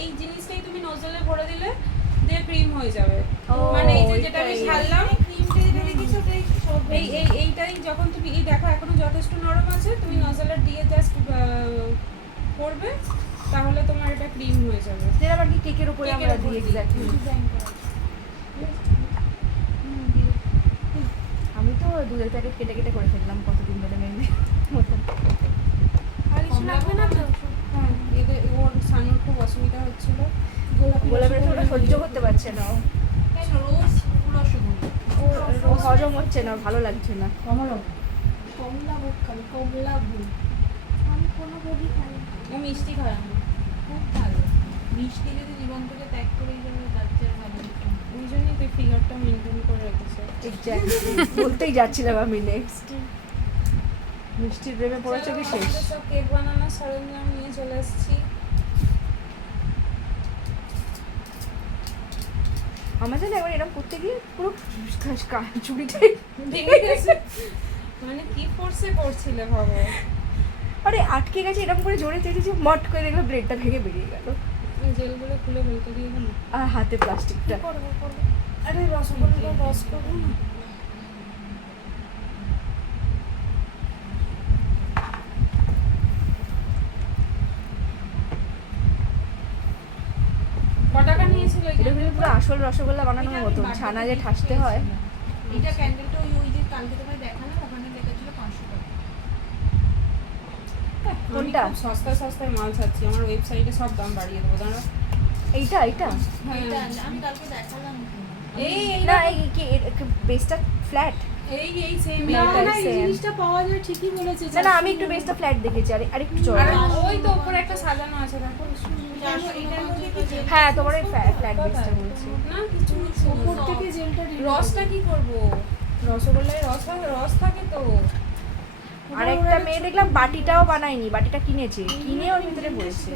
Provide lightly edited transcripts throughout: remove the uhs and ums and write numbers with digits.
এই জিনিসটাই তুমি নজলে ভরে দিলে দিয়ে ক্রিম হয়ে যাবে। মানে এই যে যেটা আমি ঢাললাম ক্রিমটা ঢেলে দিয়েছি ওটাই এইটাই যখন তুমি এই দেখো এখনো যথেষ্ট নরম আছে, তুমি নজলে দিয়ে জাস্ট করবে, তাহলে তোমার এটা ক্রিম হয়ে যাবে। যেটা আর কি কেকের উপরে আমরা দিই এক্স্যাক্টলি। আমি তো দুধের প্যাকেট কেটে কেটে করে ফেললাম কতদিন ধরে মেহেন্দি মতন। আর কিছু লাগবে না তো? হ্যাঁ, এদের ওর সানুর খুব অসুবিধা হচ্ছিল, গোলাপের রসগোল্লা সহ্য করতে পারছে না ও। রোজ রসগোল্লা ও হজম হচ্ছে না, ভালো লাগছে না। কমলা ভোগ খাবে, কমলা ভোগ। আমি কোনো ভোগই খাই না। ও মিষ্টি খায় না। খুব ভালো মিষ্টি যদি জীবন থেকে ত্যাগ করেই যাবে তার চেয়ে ভালো কিছু নেই। ওই জন্যই তুই ফিগারটা মেনটেন করে রেখেছে। এক্স্যাক্টলি বলতেই যাচ্ছিলাম আমি নেক্সট। মিষ্টির প্রেমে পড়েছে কি শেষ। আমাদের সব কেক বানানোর সরঞ্জাম নিয়ে চলে এসেছি। আমাদের একবার এরকম করতে গিয়ে পুরো চুড়িটাই ভেঙে গেছে। মানে কি ফোর্সে করছিলে ভাবো। আরে আটকে গেছে, এরকম করে জোরে চেয়েছি, মট করে দেখলো ব্লেডটা ভেঙে বেরিয়ে গেল। এই জেলগুলো খুলে ফেলতে দিয়ে গেল। আর হাতে প্লাস্টিকটা। আরে রসগোল্লা রস করবো না। কটাকা নিয়েছিল এটা কিন্তু পুরো আসল রসগোল্লা বানানোর মতন, ছানা যে ঠাসতে হয়। এটা ক্যান্ডেলটা ওই যে কালকে তোমায় দেখালাম ওখানে লেখা ছিল 500 টাকা। কোনটা? সস্তায় মাল ছাড়ছি, আমার ওয়েবসাইটে সব দাম বাড়িয়ে দেবো দাঁড়া। এইটা এটা আমি কালকে দেখালাম। এই না এই কি বেসটা ফ্ল্যাট? এই সেম না, না এই same. জিনিসটা পাওয়া যায় ঠিকই বলেছে। না না আমি একটু বেসটা ফ্ল্যাট দেখেছি, আরেকটু চড়া। আর ওই তো উপরে একটা সাজানো আছে দেখো। হ্যাঁ তোমার ওই ফ্ল্যাট বেসটা বলছি। না কিছু উপর থেকে জেলটা রসটা কি করব? রসগোল্লায় রস থাকে তো। আর একটা মেয়ে দেখলাম বাটিটাও বানায়নি, বাটিটা কিনেছে, কিনে ওর ভিতরে পড়েছে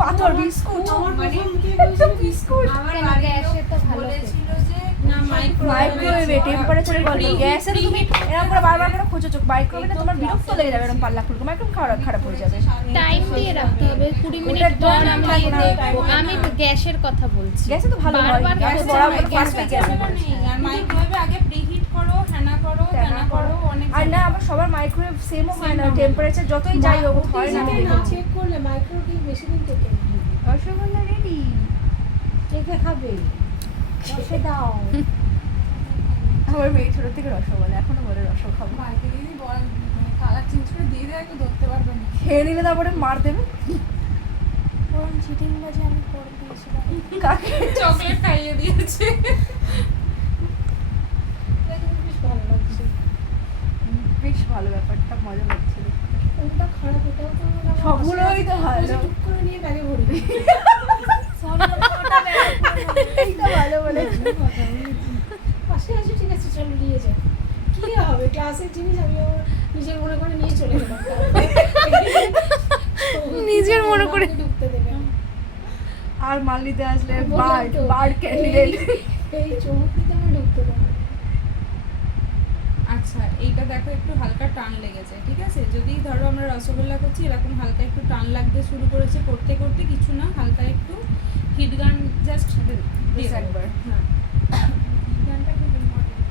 পাথর বিস্কুট। আমার প্রথম কে বলেছিল বিস্কুট। আমার গ্যাসে তো ভালো বলেছিল যে না মাইক্রোওয়েভে টেম্পারেচারে গল্প, গ্যাসে তো তুমি এরকম করে বারবার করে খোঁচো, মাইক্রোওয়েভে তোমার বিরক্ত লেগে যাবে, এরকম পাল্লা খুলবে, মাইক্রোওয়েভ খারাপ হয়ে যাবে। টাইম দিয়ে রাখতে হবে 20 মিনিট পর আমি দেখবো। আমি গ্যাসের কথা বলছি। গ্যাসে তো ভালো হয়, বারবার গ্যাস খোঁচা বরাবর হয়, ফার্স্ট গ্যাসে গ্যাসে আর মাইক্রোওয়েভে আগে প্রিহিট করো, হ্যানা করো অনেক। আর না আমার সবার মাইক্রোওয়েভ সেমও হয় না, টেম্পারেচার যতই যাই হোক হয় না। আমি দেখেছি চেক করলে মাইক্রোওয়েভ বেশি দিন টেকে না। রসগোল্লা রেডি, চেকে খাবে রসে দাও। আমার মেয়ে ছোট থেকে রসগোল্লা এখনো বলে রস খাবো। বাড়িতে দিদি বল কালার চেঞ্জ করে দিয়ে দেয়, ধরতে পারবে না। খেয়ে নিলে তারপরে মার দেবে। কোন চিটিং বাজে আমি করে দিয়েছিলাম। কাকে? চকলেট খাইয়ে দিয়েছে। বেশ ভালো লাগছে। বেশ ভালো ব্যাপারটা, মজা লাগছে দেখতে। ওটা খারাপ, এটাও তো সবগুলোই তো ভালো। টুক করে নিয়ে ব্যাগে ভরে দিই। এইটা ভালো বলেছো। পাশে আছে ঠিক আছে চলো নিয়ে যাই, কি হবে ক্লাসের জিনিস আমি আমার নিজের মনে করে নিয়ে চলে গেলাম। নিজের মনে করে ঢুকতে দেবে না। আর মাল নিতে আসলে বললাম তো, বার ক্যান্ডিডেট। এই চমক দিতে আমি ঢুকতে দেবো না। আচ্ছা এইটা দেখো একটু হালকা টান লেগেছে, ঠিক আছে? যদি ধরো আমরা রসগোল্লা করছি এরকম হালকা একটু টান লাগতে শুরু করেছে, করতে করতে কিছু না হালকা একটু হিট গান জাস্ট This একবার। হ্যাঁ হিট গানটা খুব ইম্পর্টেন্ট।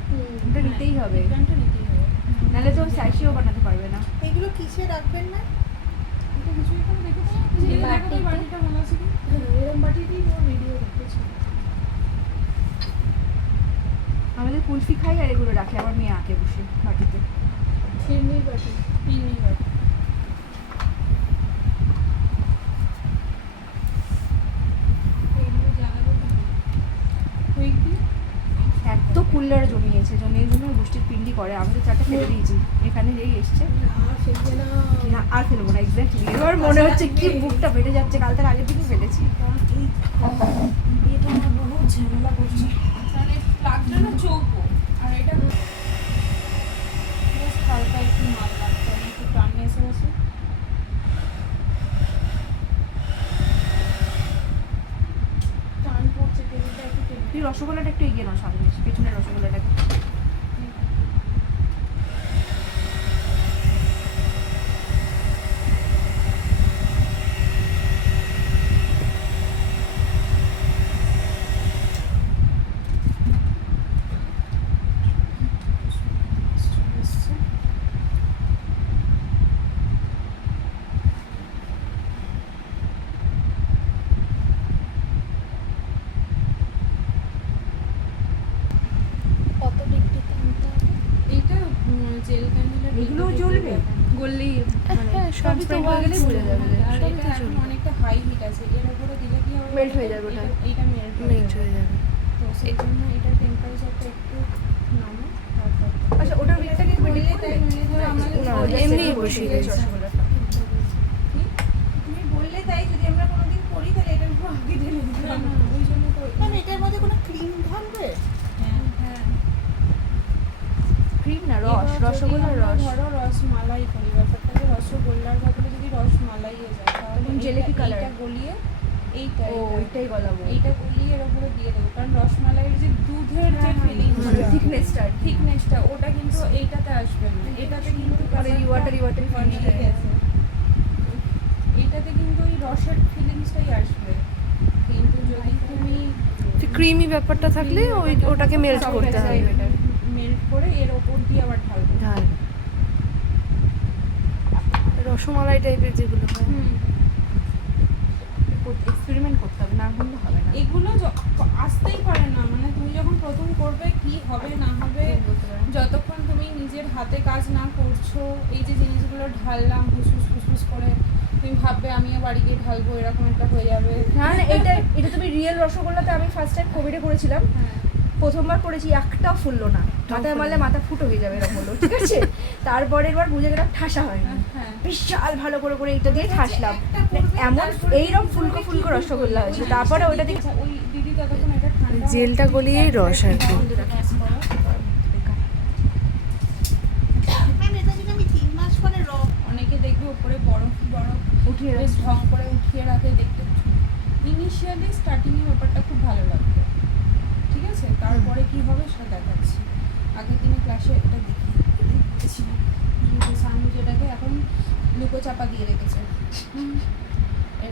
এটা নিতেই হবে, হিট গানটা নিতেই হবে। নাহলে তো স্যাশিও বানাতে পারবে না। এগুলো কিসে রাখবেন না? এটা কিছুই করে দেখো তো, দেখো তো বাটিটা ভালো আছে কি? এরকম বাটি দিয়ে ওর ভিডিও দেখেছি। আমাদের কুলফি খাই আর এগুলো রাখে আমার মেয়ে আঁকে বসে বাটিতে। ফিরনির বাটি। পিন্নি বাটি। এইগুলো জ্বালাবো কি? হুইক দিয়ে? এত কুল্লারে জমিয়েছে, জমিয়ে বৃষ্টির পিন্ডি করে। আমি তো চারটে ফেলে দিয়েছি, এখানে যেই এসছে না ফেলবে না। না আর ফেলবো না। এক্স্যাক্টলি এবার মনে হচ্ছে কি বুকটা ফেটে যাচ্ছে, কাল তার আগের দিকে ফেলেছি। কারণ এই এটা আমার বহুত ঝামেলা করছে। মানে প্লাগটা না চৌকো আর এটা জাস্ট হালকা একটু মাল লাগছে, আমি একটু টানে এসে গেছে। টান পড়ছে টেবিলটা একটু টেনে। তুই রসগোল্লাটা একটু এগিয়ে নাও সামনে, পেছনের রসগোল্লাটাকে। যাবে গললেই মানে হ্যাঁ, সবই তো ট্রান্সপারেন্ট হয়ে গেলেই বোঝা যাবে যে আর সবই এটা তো এখন চলবে। অনেকটা হাই হিট আছে, এর উপরে দিলে কি হবে? Melt হয়ে যাবে ওটা। এইটা মেল্ট মেল্ট হয়ে যাবে। তো সেই জন্য এটা টেম্পারেচারটা একটু নামো, তারপর আচ্ছা ওটার উইকটাকে একটু বললে ডিপ তাই করলে বললে ধরো আমাদের না, বললে just এমনি এমনি বসিয়ে দিয়েছি দিয়েছি। রসগোল্লাটা। তুমি বললে তাই, যদি আমরা কোনোদিন করি তাহলে এটার উপর আগে ঢেলে দিতাম, ওই জন্য তো মানে এটার মধ্যে কোনো ক্রিম ঢালবে? হ্যাঁ হ্যাঁ ক্রিম না এবার রস, যদি রসগোল্লার আমরা রস। ধরো রসমালাই করি, ব্যাপারটাকে রসগোল্লার বদলে যদি রসমালাইয়ে যায় তাহলে তখন জিলিপি এইটা- colour। এইটা গলিয়ে এইটা ও ওইটাই গলাবো। এইটা গলিয়ে এর উপরে দিয়ে দেবো, কারণ রসমালাইয়ের যে দুধের যে ফিলিংসটা থিকনেসটা থিকনেসটা ওটা কিন্তু এইটাতে আসবে না, এটাতে কিন্তু মানে ওয়াটারি ওয়াটারি ফিনিশ হয়ে গেছে। এইটাতে কিন্তু ওই রসের ফিলিংসটাই আসবে, কিন্তু যদি তুমি ক্রিমি ব্যাপারটা থাকলে ওই ওটাকে মেল্ট করতে হবে। মেল্ট করে এর ওপর দিয়ে আবার ঢালবে। ঢাল রসমালাই টাইপের যেগুলো হয়। এক্সপেরিমেন্ট করতে হবে, না করলে হবে না। এগুলো আসতেই পারে না, মানে তুমি যখন প্রথম করবে কি হবে না হবে, যতক্ষণ তুমি নিজের হাতে কাজ না করছো, এই যে জিনিসগুলো ঢাললাম ফুসফুস ফুসফুস করে, তুমি ভাববে আমিও বাড়ি গিয়ে ঢালবো, এরকম একটা হয়ে যাবে। না না এটা তুমি রিয়েল রসগোল্লাতে আমি ফার্স্ট টাইম কোভিডে করেছিলাম, হ্যাঁ প্রথমবার করেছি একটাও ফুললো না, মাথায় মারলে মাথা ফুটো হয়ে যাবে এরকম হলো, ঠিক আছে। তারপরের বার বুঝে গেলাম ঠাসা হয়নি, হ্যাঁ বিশাল ভালো করে করে এটা দিয়ে ঠাসলাম, এমন এইরকম ফুলকো ফুলকো রসগোল্লা হয়েছিল। তারপরে ওটা দিয়ে আচ্ছা, ওই দিদি ততক্ষণ এটা ঠান্ডা জেলটা গলিয়েই রস আর কি। ম্যাম এটা যদি আমি 3 মাস পরে অনেকে দেখবে উপরে বরফ বরফ উঠিয়ে বেশ ঢং করে উঠিয়ে রাখে, দেখতে ইনিশিয়ালি স্টার্টিংয়ে ব্যাপারটা খুব ভালো লাগবে, ঠিক আছে। তারপরে কি হবে সেটা দেখাচ্ছি। আগের দিনে ক্লাসে একটা দেখিয়েছিলাম, সানু যেটাকে এখন লুকোচাপা দিয়ে রেখেছে।